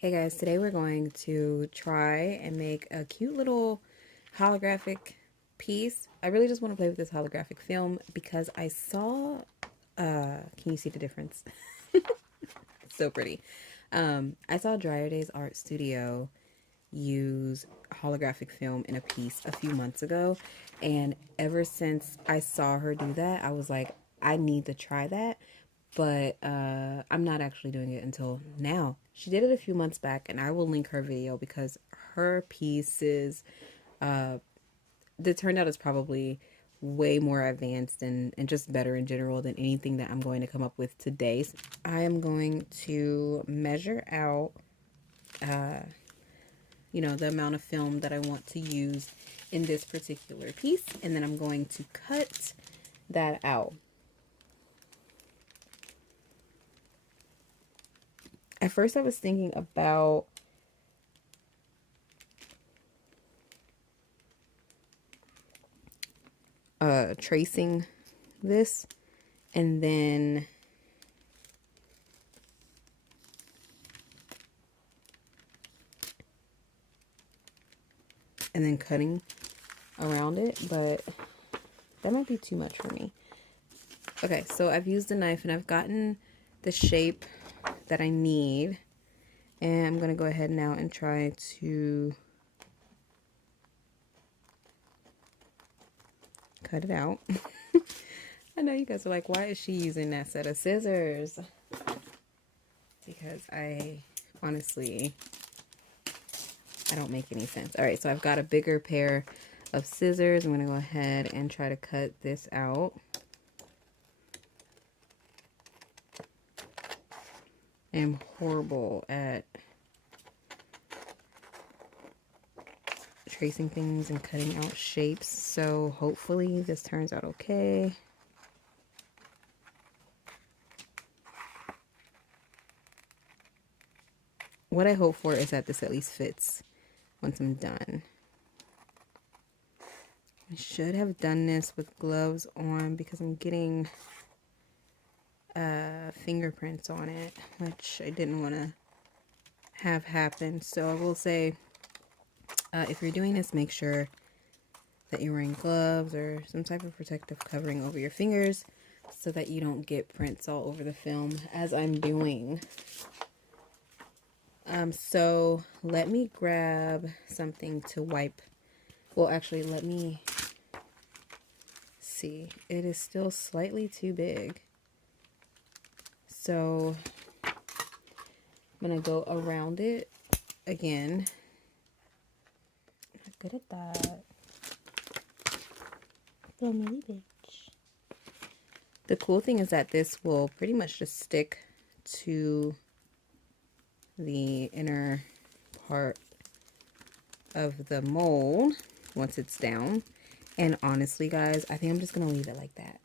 Hey guys, today we're going to try and make a cute little holographic piece. I really just want to play with this holographic film because I saw, can you see the difference? It's so pretty. I saw Dryer Days Art Studio use holographic film in a piece a few months ago, and ever since I saw her do that, I was like, I need to try that, but I'm not actually doing it until now. She did it a few months back, and I will link her video because her pieces, the turnout is probably way more advanced and just better in general than anything that I'm going to come up with today. I am going to measure out, the amount of film that I want to use in this particular piece, and then I'm going to cut that out. At first I was thinking about tracing this and then cutting around it, but that might be too much for me. Okay, so I've used a knife and I've gotten the shape that I need, and I'm gonna go ahead now and try to cut it out. I know you guys are like, why is she using that set of scissors? Because I honestly, I don't make any sense. All right, so I've got a bigger pair of scissors. I'm gonna go ahead and try to cut this out. I am horrible at tracing things and cutting out shapes, so hopefully this turns out okay. What I hope for is that this at least fits once I'm done. I should have done this with gloves on because I'm getting fingerprints on it, which I didn't want to have happen. So I will say, if you're doing this, make sure that you're wearing gloves or some type of protective covering over your fingers so that you don't get prints all over the film, as I'm doing. So let me grab something to wipe. Well, actually, let me see. It is still slightly too big. So I'm gonna go around it again. I'm good at that. Little mini bitch. The cool thing is that this will pretty much just stick to the inner part of the mold once it's down. And honestly, guys, I think I'm just gonna leave it like that.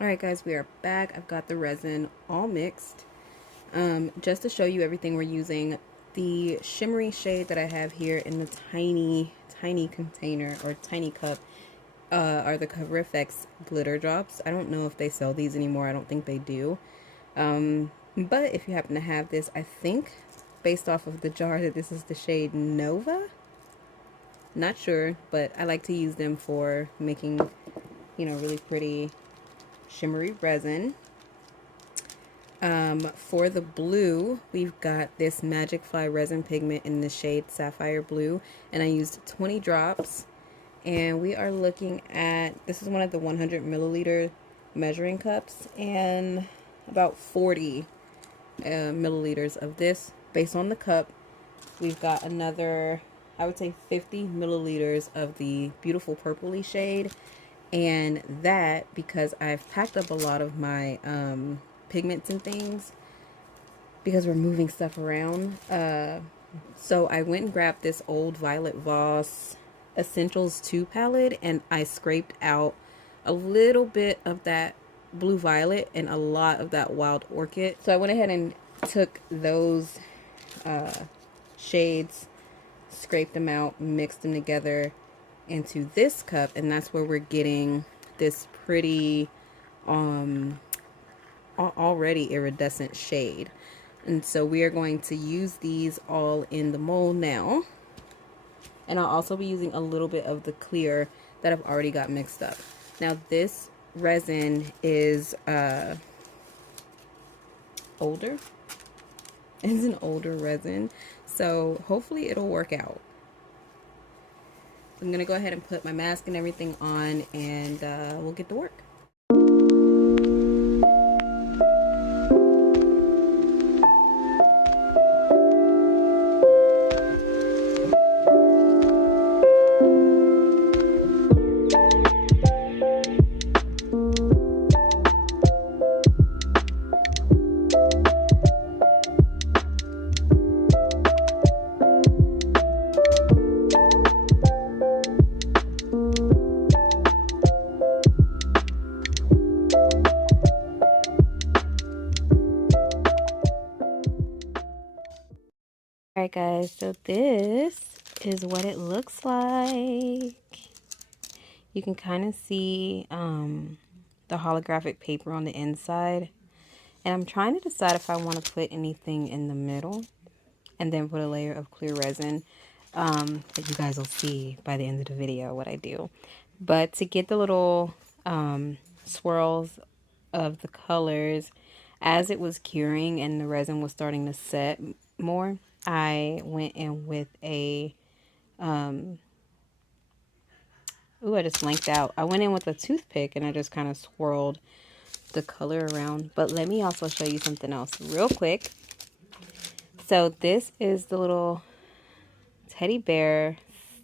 Alright guys, we are back. I've got the resin all mixed. Just to show you everything we're using, the shimmery shade that I have here in the tiny container or tiny cup are the Cover FX glitter drops. I don't know if they sell these anymore. I don't think they do. But if you happen to have this, I think based off of the jar that this is the shade Nova. Not sure, but I like to use them for making, really pretty shimmery resin. For the blue, we've got this Magic Fly resin pigment in the shade Sapphire Blue, and I used 20 drops. And we are looking at, this is one of the 100 milliliter measuring cups, and about 40 milliliters of this. Based on the cup, we've got another, I would say 50 milliliters of the beautiful purpley shade. And that, because I've packed up a lot of my pigments and things, because we're moving stuff around. So I went and grabbed this old Violet Voss Essentials 2 palette, and I scraped out a little bit of that blue violet and a lot of that wild orchid. So I went ahead and took those shades, scraped them out, mixed them together into this cup, and that's where we're getting this pretty already iridescent shade. And so we are going to use these all in the mold now. And I'll also be using a little bit of the clear that I've already got mixed up. Now this resin is older. It's an older resin, so hopefully it'll work out. I'm gonna go ahead and put my mask and everything on, and we'll get to work. Alright guys, so this is what it looks like. You can kind of see the holographic paper on the inside. And I'm trying to decide if I want to put anything in the middle and then put a layer of clear resin. But you guys will see by the end of the video what I do. But to get the little swirls of the colors, as it was curing and the resin was starting to set more, I went in with a ooh, I just blanked out. I went in with a toothpick and I just kind of swirled the color around. But let me also show you something else real quick. So this is the little teddy bear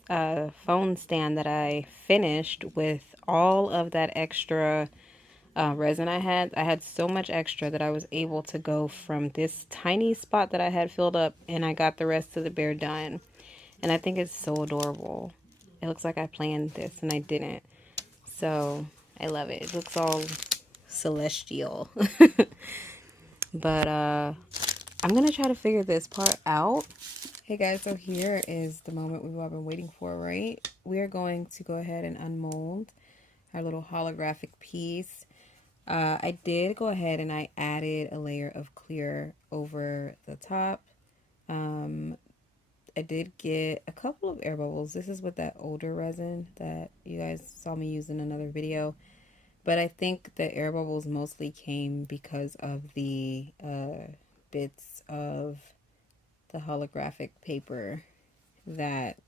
phone stand that I finished with all of that extra resin I had. I had so much extra that I was able to go from this tiny spot that I had filled up, and I got the rest of the bear done. And I think it's so adorable. It looks like I planned this and I didn't. So I love it. It looks all celestial. But I'm gonna try to figure this part out. Hey guys, so here is the moment we've all been waiting for, right? We are going to go ahead and unmold our little holographic piece. I did go ahead and I added a layer of clear over the top. I did get a couple of air bubbles. This is with that older resin that you guys saw me use in another video. But I think the air bubbles mostly came because of the bits of the holographic paper that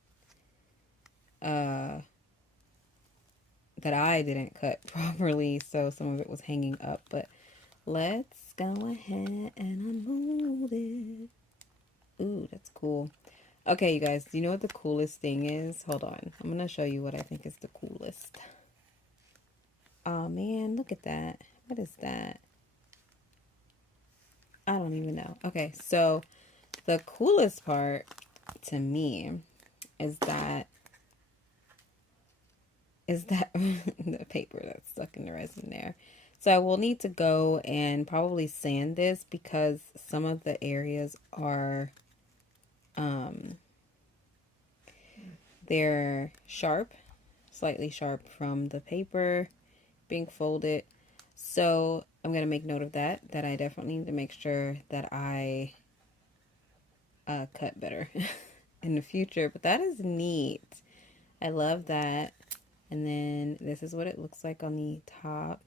that I didn't cut properly, so some of it was hanging up. But let's go ahead and unmold it. Ooh, that's cool. Okay, you guys, do you know what the coolest thing is? Hold on. I'm going to show you what I think is the coolest. Oh, man, look at that. What is that? I don't even know. Okay, so the coolest part to me is that the paper that's stuck in the resin there. So I will need to go and probably sand this because some of the areas are they're sharp, slightly sharp from the paper being folded. So I'm going to make note of that I definitely need to make sure that I cut better in the future. But that is neat. I love that. And then this is what it looks like on the top.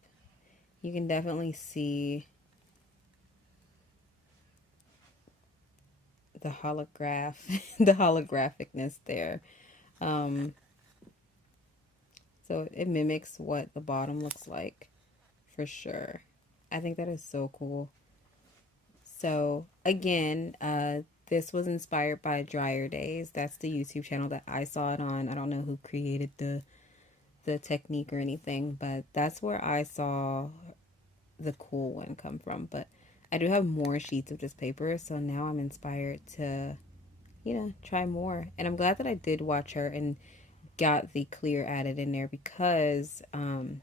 You can definitely see the the holographicness there. So it mimics what the bottom looks like for sure. I think that is so cool. So again, this was inspired by Dryer Days. That's the YouTube channel that I saw it on. I don't know who created the technique or anything, but that's where I saw the cool one come from. But I do have more sheets of this paper, so now I'm inspired to, you know, try more. And I'm glad that I did watch her and got the clear added in there because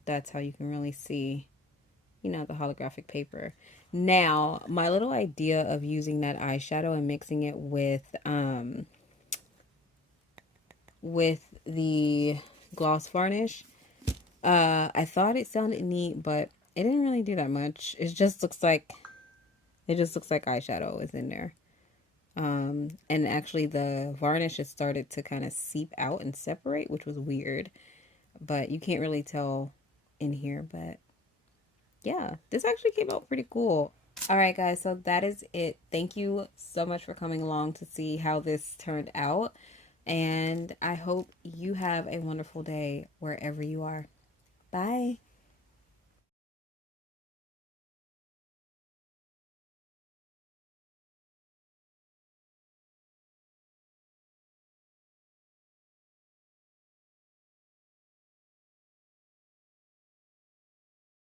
that's how you can really see, you know, the holographic paper. Now, my little idea of using that eyeshadow and mixing it with the gloss varnish, I thought it sounded neat, but it didn't really do that much. It just looks like It just looks like eyeshadow is in there. And actually the varnish has started to kind of seep out and separate, which was weird. But you can't really tell in here. But yeah, this actually came out pretty cool. All right, guys, so that is it. Thank you so much for coming along to see how this turned out. And I hope you have a wonderful day wherever you are. Bye.